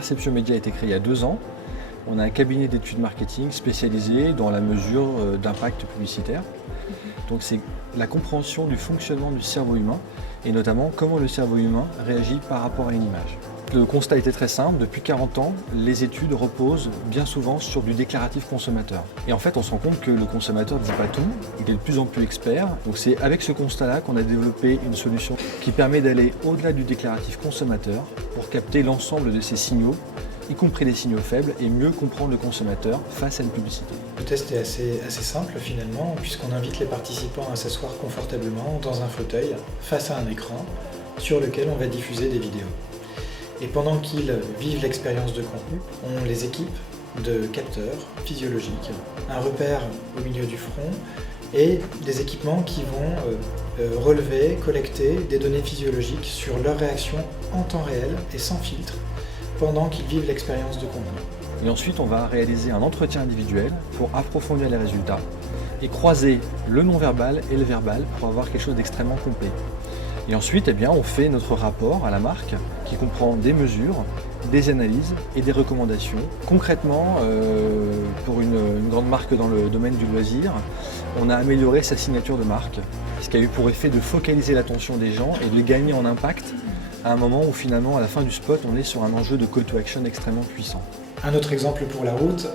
Perception Média a été créé il y a 2 ans. On a un cabinet d'études marketing spécialisé dans la mesure d'impact publicitaire. Donc c'est la compréhension du fonctionnement du cerveau humain et notamment comment le cerveau humain réagit par rapport à une image. Le constat était très simple, depuis 40 ans, les études reposent bien souvent sur du déclaratif consommateur. Et en fait, on se rend compte que le consommateur ne dit pas tout, il est de plus en plus expert. Donc c'est avec ce constat-là qu'on a développé une solution qui permet d'aller au-delà du déclaratif consommateur pour capter l'ensemble de ces signaux, y compris les signaux faibles, et mieux comprendre le consommateur face à une publicité. Le test est assez simple finalement, puisqu'on invite les participants à s'asseoir confortablement dans un fauteuil face à un écran sur lequel on va diffuser des vidéos. Et pendant qu'ils vivent l'expérience de contenu, on les équipe de capteurs physiologiques, un repère au milieu du front et des équipements qui vont relever, collecter des données physiologiques sur leurs réactions en temps réel et sans filtre pendant qu'ils vivent l'expérience de contenu. Et ensuite, on va réaliser un entretien individuel pour approfondir les résultats et croiser le non-verbal et le verbal pour avoir quelque chose d'extrêmement complet. Et ensuite, on fait notre rapport à la marque qui comprend des mesures, des analyses et des recommandations. Concrètement, pour une grande marque dans le domaine du loisir, on a amélioré sa signature de marque, ce qui a eu pour effet de focaliser l'attention des gens et de les gagner en impact à un moment où finalement, à la fin du spot, on est sur un enjeu de call to action extrêmement puissant. Un autre exemple pour la route,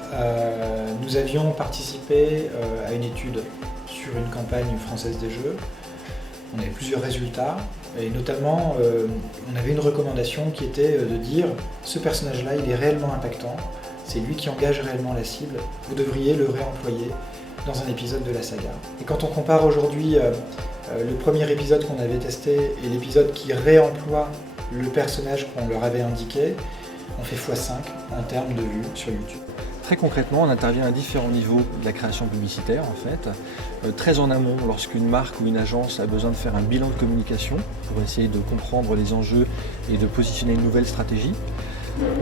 nous avions participé à une étude sur une campagne française des Jeux. On avait plusieurs résultats et notamment on avait une recommandation qui était de dire ce personnage-là il est réellement impactant, c'est lui qui engage réellement la cible, vous devriez le réemployer dans un épisode de la saga. Et quand on compare aujourd'hui le premier épisode qu'on avait testé et l'épisode qui réemploie le personnage qu'on leur avait indiqué, on fait x5 en termes de vues sur YouTube. Très concrètement, on intervient à différents niveaux de la création publicitaire en fait. Très en amont, lorsqu'une marque ou une agence a besoin de faire un bilan de communication pour essayer de comprendre les enjeux et de positionner une nouvelle stratégie.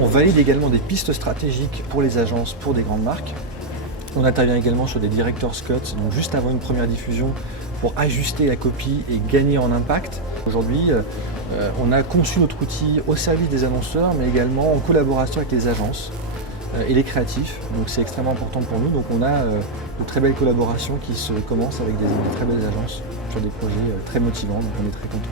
On valide également des pistes stratégiques pour les agences, pour des grandes marques. On intervient également sur des director's cuts, donc juste avant une première diffusion pour ajuster la copie et gagner en impact. Aujourd'hui, on a conçu notre outil au service des annonceurs, mais également en collaboration avec les agences et les créatifs, donc c'est extrêmement important pour nous. Donc on a de très belles collaborations qui se commencent avec des très belles agences sur des projets très motivants, donc on est très contents.